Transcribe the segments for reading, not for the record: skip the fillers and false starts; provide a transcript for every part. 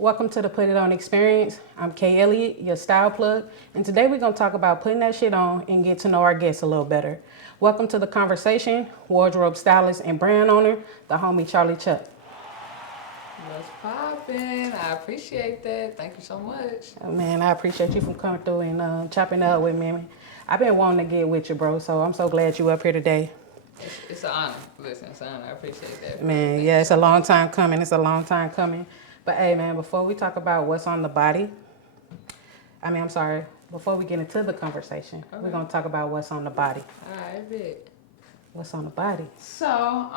Welcome to the Put It On Experience. I'm Kay Elliott, your style plug, and today we're going to talk about putting that shit on and get to know our guests a little better. Welcome to the conversation, wardrobe stylist and brand owner, the homie Charlie Chuck. What's poppin'? I appreciate that. Thank you so much. Oh, man, I appreciate you from coming through and chopping it up with me. I've been wanting to get with you, bro, so I'm so glad you up here today. It's an honor. Listen, it's an honor. I appreciate that. Man, yeah, it's a long time coming. But hey, man, before we talk about what's on the body, before we get into the conversation, Okay. we're going to talk about what's on the body. All right, bet. What's on the body? So,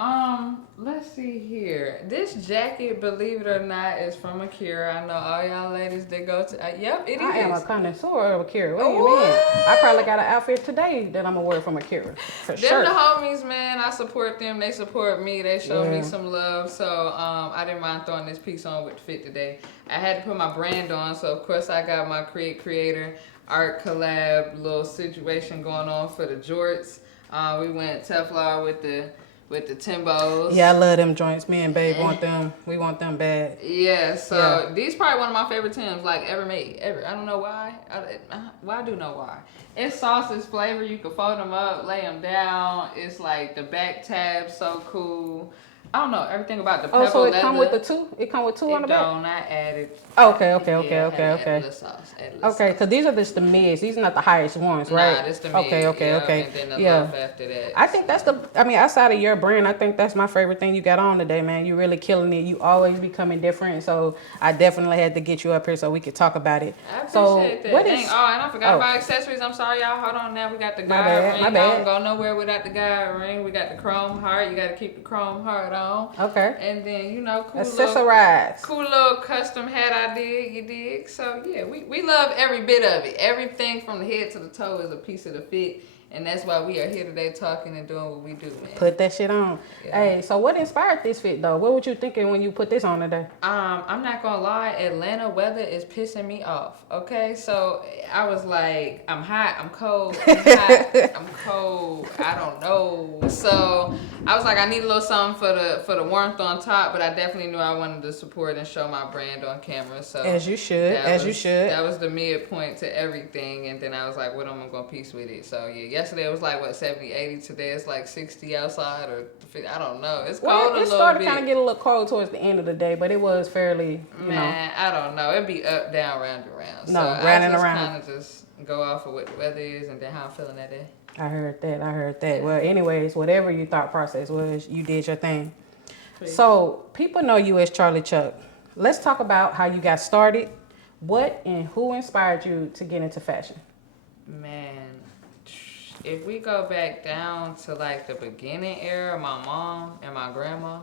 let's see here. This jacket, believe it or not, is from Akira. I know all y'all ladies that go to. Yep, it is. I am a connoisseur of Akira. What do you What? mean? I probably got an outfit today that I'm going to wear from Akira. For Them sure. the homies, man. I support them. They support me. They show me Yeah. some love. So I didn't mind throwing this piece on with the fit today. I had to put my brand on, so of course I got my creator art collab little situation going on for the jorts. We went Teflon with the Timbos. Yeah, I love them joints. Me and Babe want them. We want them bad. Yeah, so these probably one of my favorite Timbs like ever made. Ever. I don't know why. I do know why. It's sauce, it's flavor. You can fold them up, lay them down. It's like the back tab, so cool. I don't know everything about the pepper Oh, so it leather. come with the two? It come with two on the back? Don't. I added. Okay. Yeah, I had to add a little sauce. Okay, because these are just the mids. These are not the highest ones, right? Nah, this the mid. Okay. And then the love after that. I think that's outside of your brand, I think that's my favorite thing you got on today, man. You really killing it. You always becoming different. So I definitely had to get you up here so we could talk about it. I appreciate So that. what Dang. is? And I forgot about accessories. I'm sorry, y'all. Hold on now. We got the guide ring. My bad. I don't go nowhere without the guide ring. We got the chrome heart. You got to keep the chrome heart on. Okay. And then, Accessorize. Cool little custom hat I did. You dig? So, yeah, we love every bit of it. Everything from the head to the toe is a piece of the fit. And that's why we are here today talking and doing what we do, man. Put that shit on. Yeah. Hey, so what inspired this fit, though? What were you thinking when you put this on today? I'm not gonna lie, Atlanta weather is pissing me off. Okay, so I was like, I'm hot, I'm cold, I'm cold. I don't know. So I was like, I need a little something for the warmth on top, but I definitely knew I wanted to support and show my brand on camera. So As you should. That was the midpoint to everything, and then I was like, what am I gonna piece with it? So yeah, yesterday it was like 70, 80. Today it's like 60 outside or 50. I don't know. It's cold a little bit. It started kind of getting a little cold towards the end of the day, but it was fairly, Man, I don't know. It'd be up, down, round and round. So round and around. I kind of just go off of what the weather is and then how I'm feeling that day. I heard that. Well, anyways, whatever your thought process was, you did your thing. Please. So people know you as Charlie Chuck. Let's talk about how you got started. What and who inspired you to get into fashion? Man, if we go back down to like the beginning era, my mom and my grandma,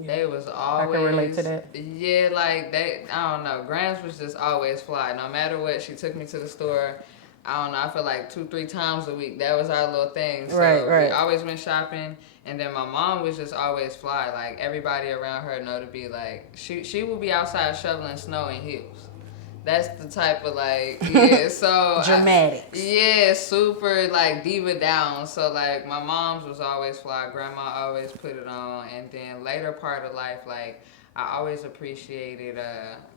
they was always. I can relate to that. Yeah, like I don't know. Grams was just always fly. No matter what, she took me to the store. I don't know. I feel like 2-3 times a week. That was our little thing. So right. We always went shopping, and then my mom was just always fly. Like everybody around her know to be like she would be outside shoveling snow in heels. That's the type of so dramatics. Super like diva down. So like my mom's was always fly, grandma always put it on, and then later part of life, like I always appreciated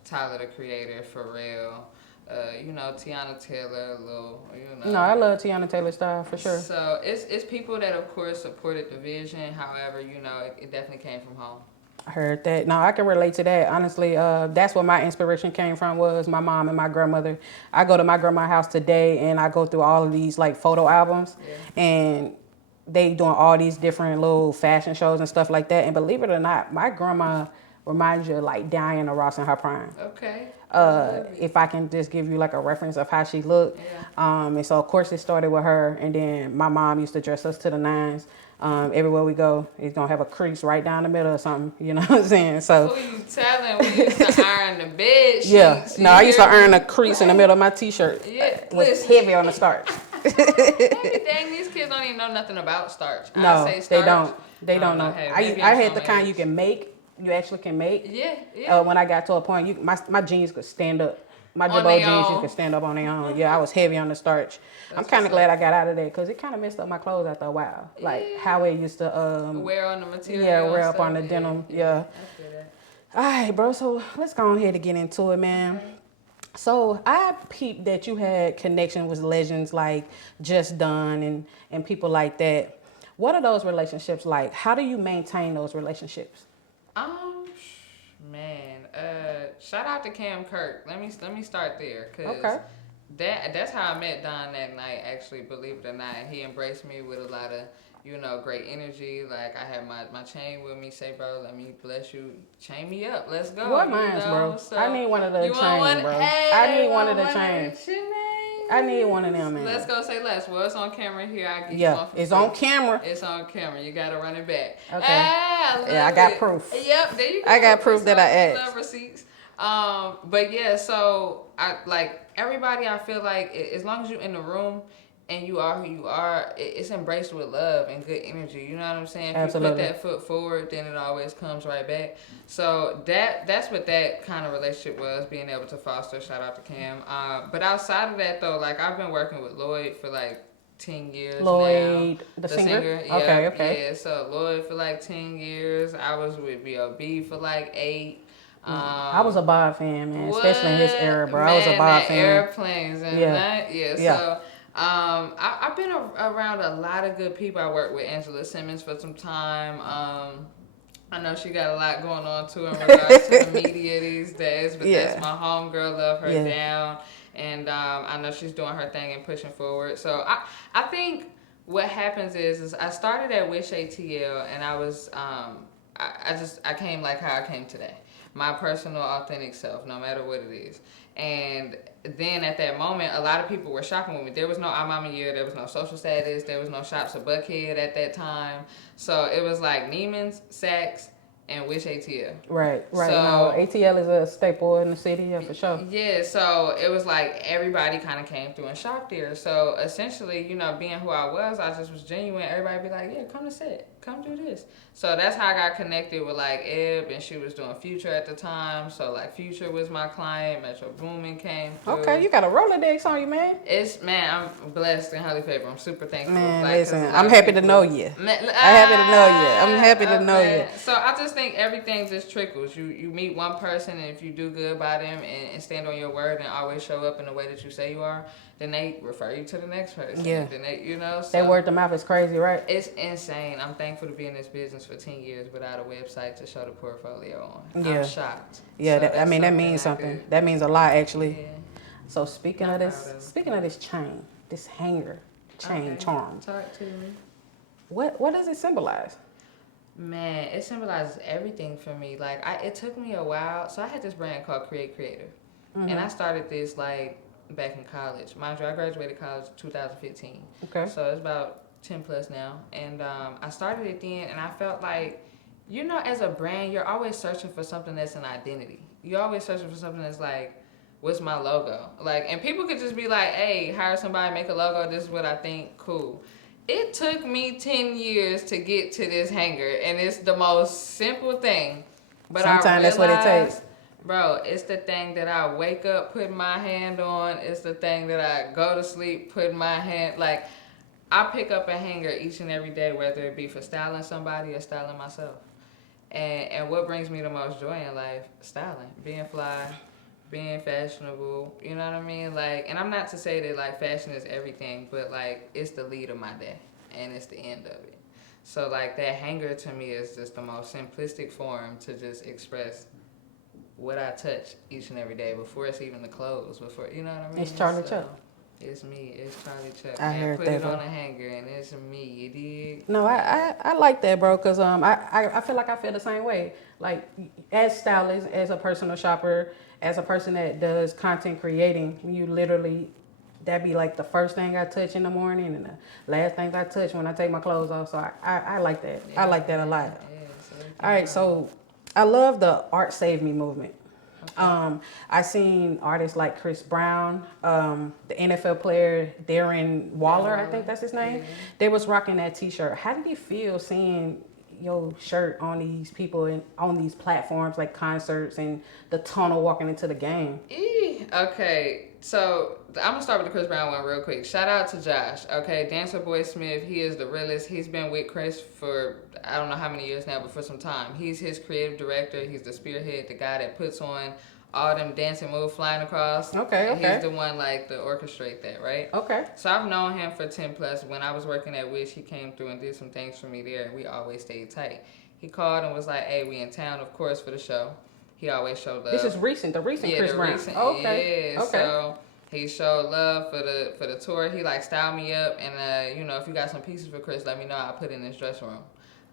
Tyler the Creator for real. Tiana Taylor, No, I love Tiana Taylor style for sure. So it's people that of course supported the vision. However, it definitely came from home. I heard that. No, I can relate to that. Honestly, that's where my inspiration came from was my mom and my grandmother. I go to my grandma's house today and I go through all of these like photo albums and they doing all these different little fashion shows and stuff like that. And believe it or not, my grandma reminds you of like Diana Ross in her prime. Okay. If I can just give you like a reference of how she looked. Yeah. And so of course it started with her and then my mom used to dress us to the nines. Everywhere we go, it's gonna have a crease right down the middle or something. You know what I'm saying? So who you telling? We used to iron the bed sheets. Yeah. No, I used to iron a crease in the middle of my t-shirt. Yeah. Was heavy on the starch. Dang, these kids don't even know nothing about starch. No, I say starch. they don't know. Hey, I had the kind you can make. You actually can make. Yeah. When I got to a point, my jeans could stand up. My On Jabot their jeans, you own. could stand up on their own. Yeah, I was heavy on the starch. I'm kind of glad I got out of that because it kind of messed up my clothes after a while. Like how it used to Wear on the material. wear and up on the stuff. denim. I Yeah. feel that. All right, bro. So let's go ahead and get into it, man. Okay. So I peeped that you had connection with legends like Just Done and people like that. What are those relationships like? How do you maintain those relationships? Um, Man, shout out to Cam Kirk. Let me start there, cause Okay. that's how I met Don that night. Actually, believe it or not, he embraced me with a lot of great energy. Like I had my chain with me. Say, bro, let me bless you. Chain me up. Let's go. What mines, bro? I So need one of the you want chains, one? bro. I Hey, need one of want the one of chains. the chains? I need one of them, Let's man. go say less. Well, it's on camera here. I give you Yeah, one for it's free. on camera. It's on camera. You gotta run it back. Okay. Ah, I love Yeah, I got it. proof. Yep, there you go. I got proof that I We asked. love receipts. But yeah, so I like everybody. I feel like as long as you're in the room and you are who you are, it's embraced with love and good energy. You know what I'm saying? If you put Absolutely. that foot forward, then it always comes right back. So that's what that kind of relationship was, being able to foster. Shout out to Cam. But outside of that though, like I've been working with Lloyd for like 10 years now. Lloyd, the singer? Okay, Yep, okay. yeah. So Lloyd for like 10 years. I was with B.O.B. for like 8. I was a Bob fan, man, What especially in his era, bro. I was a man? Bob That fan. airplanes and Yeah, that, yeah. yeah. So, I've been around a lot of good people. I worked with Angela Simmons for some time. I know she got a lot going on too in regards to the media these days, but that's Yeah, my homegirl. Love her yeah. down, and I know she's doing her thing and pushing forward. So I think what happens is I started at Wish ATL, and I was I came like how I came today, my personal authentic self, no matter what it is. And then at that moment, a lot of people were shopping with me. There was no I'm Mama Year, there was no social status, there was no Shops of Buckhead at that time. So it was like Neiman's, Saks, and Wish ATL. Right, right. No, So ATL is a staple in the city, yeah, for sure. yeah, so it was like everybody kind of came through and shopped there. So essentially, being who I just was genuine. Everybody be like, yeah, come to set, come do this. So that's how I got connected with like Eb, and she was doing Future at the time. So like Future was my client. Metro Boomin came through. Okay, you got a Rolodex on you, man. I'm blessed and highly favored. I'm super thankful. Man, Like, listen, I'm happy to know you. I'm happy to know you. I'm happy to know you. So I just think everything just trickles. You meet one person, and if you do good by them and stand on your word and always show up in the way that you say you are, then they refer you to the next person. Yeah. Then so That word to mouth is crazy, right? it's insane. I'm thankful to be in this business for 10 years without a website to show the portfolio on. Yeah. I'm shocked. Yeah, So that that's means I something. could- That means a lot, actually. Yeah. So speaking Not of this, proud of it. speaking of this chain, this hanger chain Okay. charm, Talk to me. what does it symbolize? Man, it symbolizes everything for me. Like, it took me a while. So I had this brand called Create Creative, and I started this like back in college. Mind you, I graduated college in 2015. Okay. So it's about 10 plus now, and I started it then, and I felt like, as a brand, you're always searching for something that's an identity. You're always searching for something that's like, what's my logo? Like, and people could just be like, hey, hire somebody, make a logo. This is what I think. Cool. It took me 10 years to get to this hanger, and it's the most simple thing. But Sometimes that's what it takes. Bro, it's the thing that I wake up putting my hand on. It's the thing that I go to sleep putting my hand. Like, I pick up a hanger each and every day, whether it be for styling somebody or styling myself. And what brings me the most joy in life? Styling, being fly, being fashionable. You know what I mean? Like, and I'm not to say that like fashion is everything, but like it's the lead of my day, and it's the end of it. So like that hanger to me is just the most simplistic form to just express what I touch each and every day before it's even the clothes. Before you know what I mean? It's Charlie Chuck. It's me. It's Charlie Chuck. I heard put that, it bro. on a hanger, and it's me. You dig? No, I like that, bro, because I feel like I feel the same way. Like, as stylist, as a personal shopper, as a person that does content creating, you literally, that be like the first thing I touch in the morning and the last thing I touch when I take my clothes off. So I like that. I like that a lot. Yeah, so All right, so I love the Art Save Me movement. Okay. I seen artists like Chris Brown, the NFL player Darren Waller, I think that's his name. Yeah. They was rocking that T-shirt. How did you feel seeing your shirt on these people and on these platforms like concerts and the tunnel walking into the game? Okay, So I'm gonna start with the Chris Brown one real quick. Shout out to Josh. Okay, Dancer Boy Smith. He is the realest. He's been with Chris for I don't know how many years now, but for some time. He's his creative director. He's the spearhead, the guy that puts on all them dancing moves flying across. Okay. He's the one like to orchestrate that, right? Okay. So I've known him for 10 plus. When I was working at Wish, he came through and did some things for me there, and we always stayed tight. He called and was like, "Hey, we in town, of course, for the show." He always showed love. This is recent, the recent Chris Brown. Okay. Yeah, so he showed love for the tour. He like styled me up, and you know, if you got some pieces for Chris, let me know. I'll put it in his dressing room.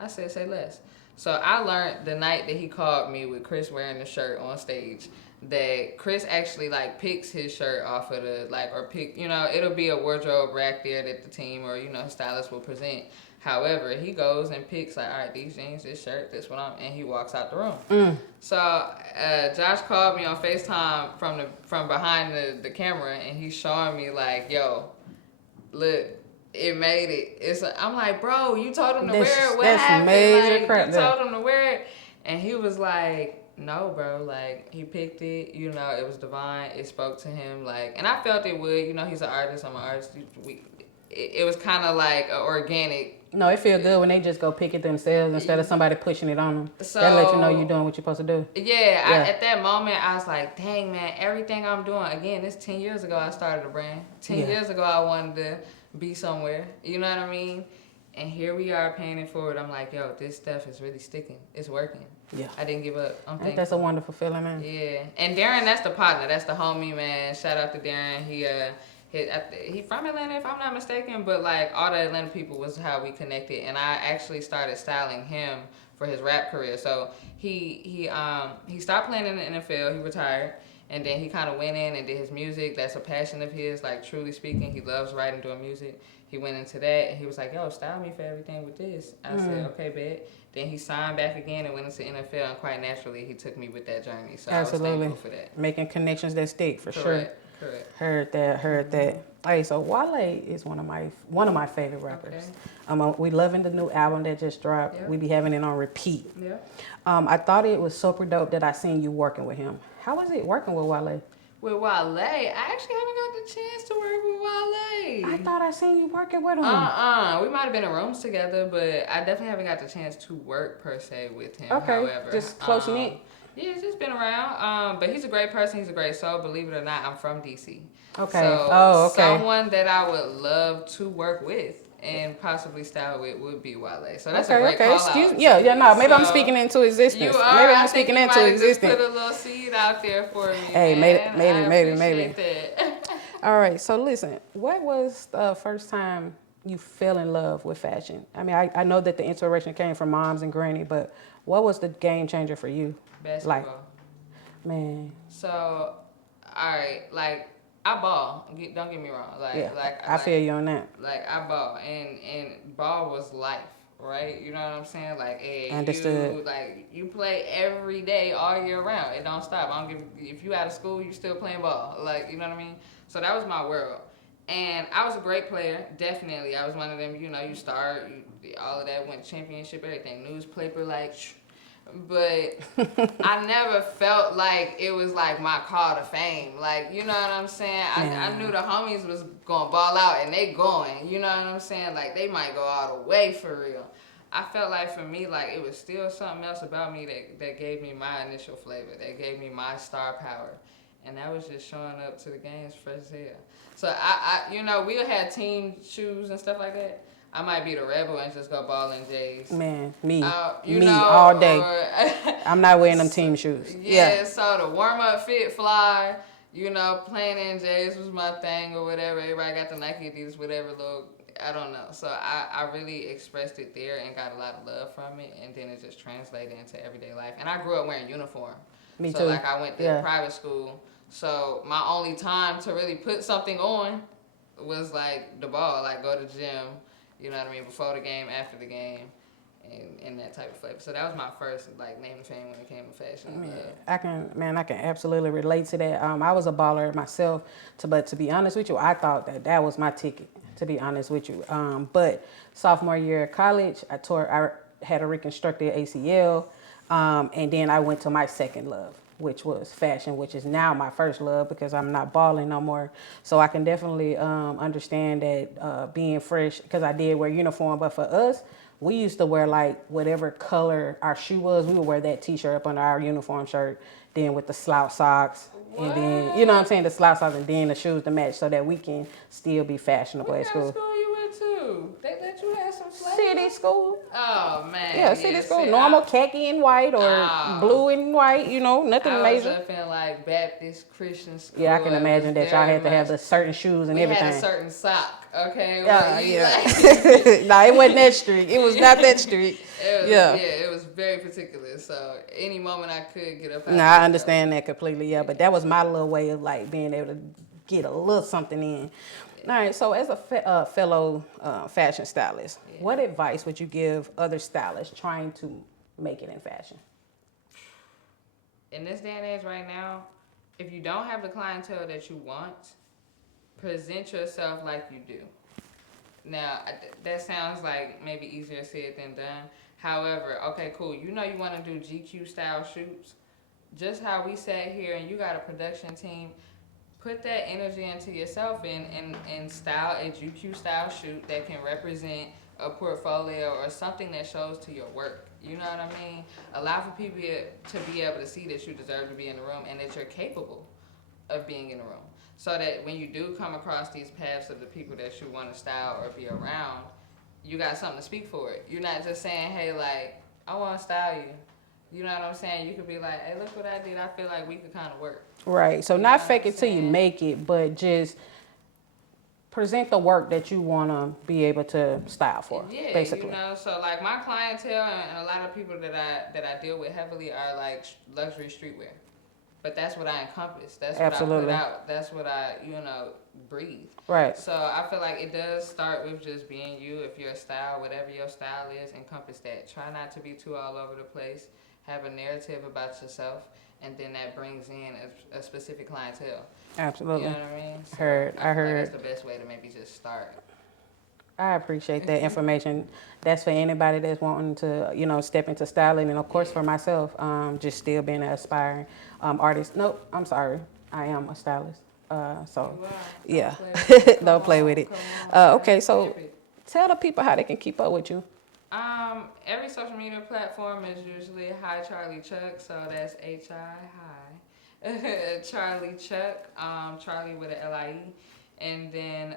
I said, say less. So I learned the night that he called me with Chris wearing the shirt on stage that Chris actually like picks his shirt off of the like or pick, you know, it'll be a wardrobe rack there that the team or you know his stylist will present. However, he goes and picks like, all right, these jeans, this shirt, this one, and he walks out the room. So Josh called me on FaceTime from behind the camera, and he's showing me like, yo, look, it made it. I'm like, bro, you told him to wear it. What happened? Major like, crap you told him to wear it, and he was like, no, bro, like he picked it. You know, it was divine. It spoke to him, like, and I felt it would. You know, he's an artist. I'm an artist. It was kind of like organic. No, it feels good when they just go pick it themselves instead of somebody pushing it on them. So, that let you know you're doing what you're supposed to do. Yeah, at that moment, I was like, dang, man, everything I'm doing, again, it's 10 years ago I started a brand. 10 years ago I wanted to be somewhere. You know what I mean? And here we are paying it forward. I'm like, yo, this stuff is really sticking. It's working. Yeah. I didn't give up. I think that's a wonderful feeling, man. Yeah. And Darren, that's the partner. That's the homie, man. Shout out to Darren. He from Atlanta, if I'm not mistaken, but like all the Atlanta people was how we connected, and I actually started styling him for his rap career. So he stopped playing in the NFL. He retired, and then he kind of went in and did his music. That's a passion of his. Like truly speaking, he loves writing, doing music. He went into that, and he was like, "Yo, style me for everything with this." I said, "Okay, bet." Then he signed back again and went into NFL, and quite naturally, he took me with that journey. So absolutely. I was thankful for that. Making connections that stick for Correct. sure. Correct. Heard that. Hey, so Wale is one of my favorite rappers. Okay. We loving the new album that just dropped. Yep. We be having it on repeat. Yeah. I thought it was super dope that I seen you working with him. How was it working with Wale? With Wale, I actually haven't got the chance to work with Wale. I thought I seen you working with him. We might have been in rooms together, but I definitely haven't got the chance to work per se with him. Okay. However, just close knit. Yeah, he's just been around. But he's a great person. He's a great soul. Believe it or not, I'm from DC. Okay. So someone that I would love to work with and possibly style with would be Wale. So that's a great call Excuse out. me. Yeah, no. Maybe I'm speaking into existence. You are. Maybe I'm speaking into existence. Put a little seed out there for me. Hey, man. maybe. All right. So listen, what was the first time you fell in love with fashion? I mean, I know that the inspiration came from moms and granny, but what was the game changer for you? Basketball. Like, man. So, all right, like I ball. Don't get me wrong. I feel you on that. Like I ball, and ball was life, right? You know what I'm saying? Like, hey, understood. You play every day, all year round. It don't stop. I don't give. If you out of school, you still playing ball. Like, you know what I mean? So that was my world. And I was a great player, definitely. I was one of them, you know, you start, all of that, went championship, everything, newspaper, like, but I never felt like it was like my call to fame. Like, you know what I'm saying? I knew the homies was going to ball out and they going, you know what I'm saying? Like, they might go all the way for real. I felt like for me, like, it was still something else about me that gave me my initial flavor, that gave me my star power. And that was just showing up to the games fresh as hell. So, I you know, we'll have team shoes and stuff like that. I might be the rebel and just go ball in J's. Man, me know, all day. I'm not wearing them team shoes. Yeah, so the warm-up fit fly, you know, playing in J's was my thing or whatever. Everybody got the Nike, Adidas, whatever look. I don't know. So I really expressed it there and got a lot of love from it. And then it just translated into everyday life. And I grew up wearing uniform. Me too. So, like, I went to private school. So my only time to really put something on was, like, the ball. Like, go to the gym. You know what I mean? Before the game, after the game, and that type of flavor. So that was my first, like, name and fame when it came to fashion. I can absolutely relate to that. I was a baller myself, but to be honest with you, I thought that was my ticket, to be honest with you. But sophomore year of college, I had a reconstructed ACL, and then I went to my second love. which was fashion, which is now my first love because I'm not balling no more. So I can definitely understand that being fresh, because I did wear uniform, but for us, we used to wear like whatever color our shoe was. We would wear that t-shirt up under our uniform shirt, then with the slouch socks. What? And then, you know what I'm saying, the slouch socks and then the shoes to match so that we can still be fashionable What at kind of school. school you went to? They let you have some flavor? City school. Oh, man. Yeah, city school. See, Normal khaki and white or Oh. blue and white, you know, nothing I was major. up in like Baptist Christian school. Yeah, I can It imagine was that y'all very had to have much- the certain shoes and we everything. had a certain sock, okay? Yeah, You yeah. like- Nah, it wasn't that strict. It was not that strict. Yeah, it was very particular. So any moment I could get up out Nah, of I it, understand that completely. Yeah, but that was my little way of like being able to get a little something in. All right, so as a fellow fashion stylist, what advice would you give other stylists trying to make it in fashion? In this day and age right now, if you don't have the clientele that you want, present yourself like you do. Now, that sounds like maybe easier said than done. However, okay, cool. You know you want to do GQ style shoots. Just how we sat here and you got a production team, put that energy into yourself and style a GQ style shoot that can represent a portfolio or something that shows to your work. You know what I mean? Allow for people to be able to see that you deserve to be in the room and that you're capable of being in the room. So that when you do come across these paths of the people that you want to style or be around, you got something to speak for it. You're not just saying, hey, like, I want to style you. You know what I'm saying? You could be like, hey, look what I did. I feel like we could kind of work. Right. So You not know fake what it till you I'm make it, but just present the work that you want to be able to style for. Yeah, basically. you know, so like my clientele and a lot of people that I deal with heavily are like luxury streetwear. But that's what I encompass. That's Absolutely. what I put out. That's what I, breathe. Right. So I feel like it does start with just being you. If you're a style, whatever your style is, encompass that. Try not to be too all over the place. Have a narrative about yourself, and then that brings in a specific clientele. Absolutely. You know what I mean? So I heard. Like that's the best way to maybe just start. I appreciate that information. That's for anybody that's wanting to, step into styling. And of course for myself, just still being an aspiring artist. Nope, I'm sorry. I am a stylist. Yeah, don't play with it. Okay, so tell the people how they can keep up with you. Every social media platform is usually Hi Charlie Chuck, so that's Hi Charlie Chuck, Charlie with an LIE. And then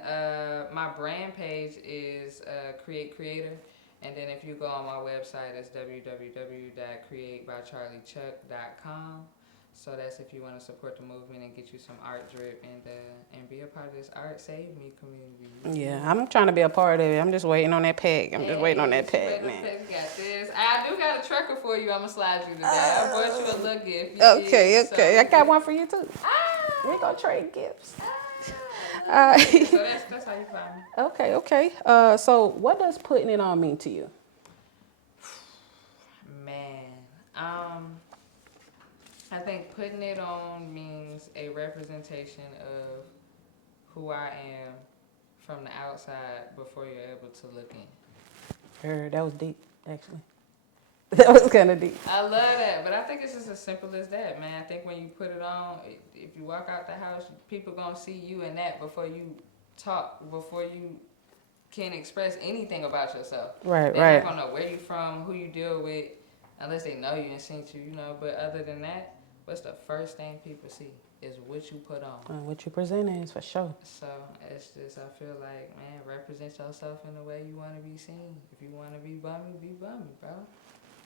my brand page is Create Creator. And then if you go on my website, it's www.createbycharliechuck.com. So that's if you want to support the movement and get you some art drip and be a part of this Art Save Me community. Yeah, I'm trying to be a part of it. I'm just waiting on that pack. I'm just waiting on that pack, man. You got this. I do got a trucker for you. I'm going to slide you today. I brought you a little gift. Okay. So I got one for you too. We're going to trade gifts. So that's how you find me. Okay. So what does putting it on mean to you? Man, I think putting it on means a representation of who I am from the outside before you're able to look in. That was deep, actually. That was kind of deep. I love that, but I think it's just as simple as that, man. I think when you put it on, if you walk out the house, people gonna see you in that before you talk, before you can express anything about yourself. Right. They're not gonna know where you from, who you deal with, unless they know you and seen you, But other than that, what's the first thing people see is what you put on. What you present is for sure. So it's just, I feel like, man, represent yourself in the way you want to be seen. If you want to be bummy, bro.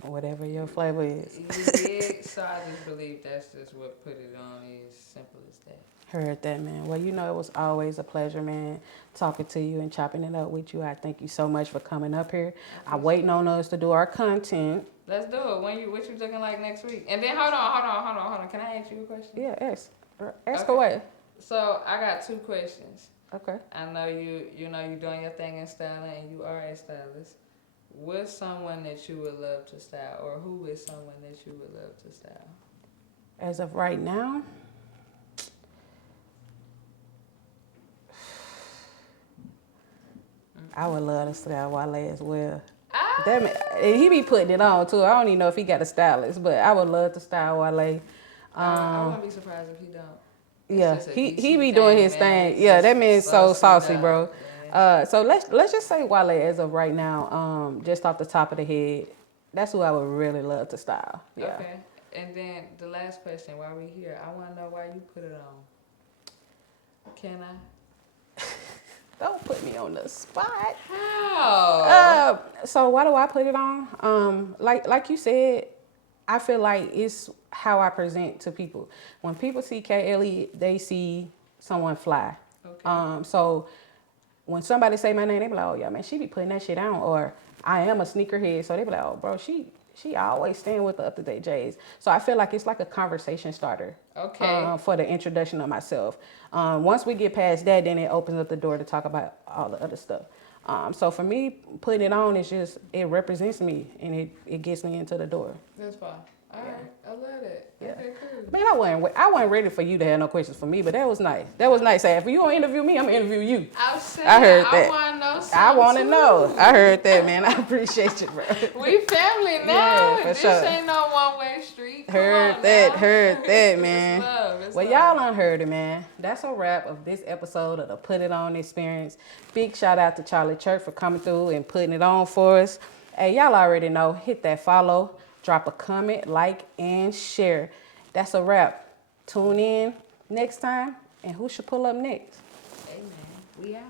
Whatever your flavor is. You dig? So I just believe that's just what put it on is. Simple as that. Heard that, man. Well, it was always a pleasure, man, talking to you and chopping it up with you. I thank you so much for coming up here. I'm waiting on us to do our content. Let's do it. What you looking like next week? And then hold on. Can I ask you a question? Yeah, ask away. So I got 2 questions. Okay. I know you're doing your thing in styling and you are a stylist. What's someone that you would love to style, or who is someone that you would love to style? As of right now, I would love to style Wale as well. He be putting it on too. I don't even know if he got a stylist, but I would love to style Wale. I wouldn't be surprised if he don't. It's Yeah, just a he DC be doing his man. thing. It's Yeah, just that man's so saucy, up, bro. man. So let's just say Wale as of right now, just off the top of the head, that's who I would really love to style. Yeah. Okay. And then the last question while we here, I want to know why you put it on. Can I? Don't put me on the spot. How? So why do I put it on? Like you said, I feel like it's how I present to people. When people see Kay Elliott, they see someone fly. Okay. So when somebody say my name, they be like, oh yeah, man, she be putting that shit on. Or I am a sneakerhead, so they be like, oh bro, she always stand with the up-to-date J's. So I feel like it's like a conversation starter. Okay. For the introduction of myself. Once we get past that, then it opens up the door to talk about all the other stuff. So for me, putting it on is just, it represents me and it gets me into the door. That's fine. All right. I love it. Yeah. Okay, cool. Man, I wasn't ready for you to have no questions for me, but that was nice. That was nice. If you gonna interview me, I'm gonna interview you. I'm saying, I heard that. I want to know something. I want to too. know. I heard that, man. I appreciate you, bro. We family now. Yeah, for this sure. ain't no one-way street. Come Heard on that, now. heard that, man. It's love. It's Well, love. y'all done heard it, man. That's a wrap of this episode of the Put It On experience. Big shout out to Charlie Church for coming through and putting it on for us. Hey, y'all already know. Hit that follow, drop a comment, like, and share. That's a wrap. Tune in next time, and who should pull up next? Hey, man. We out.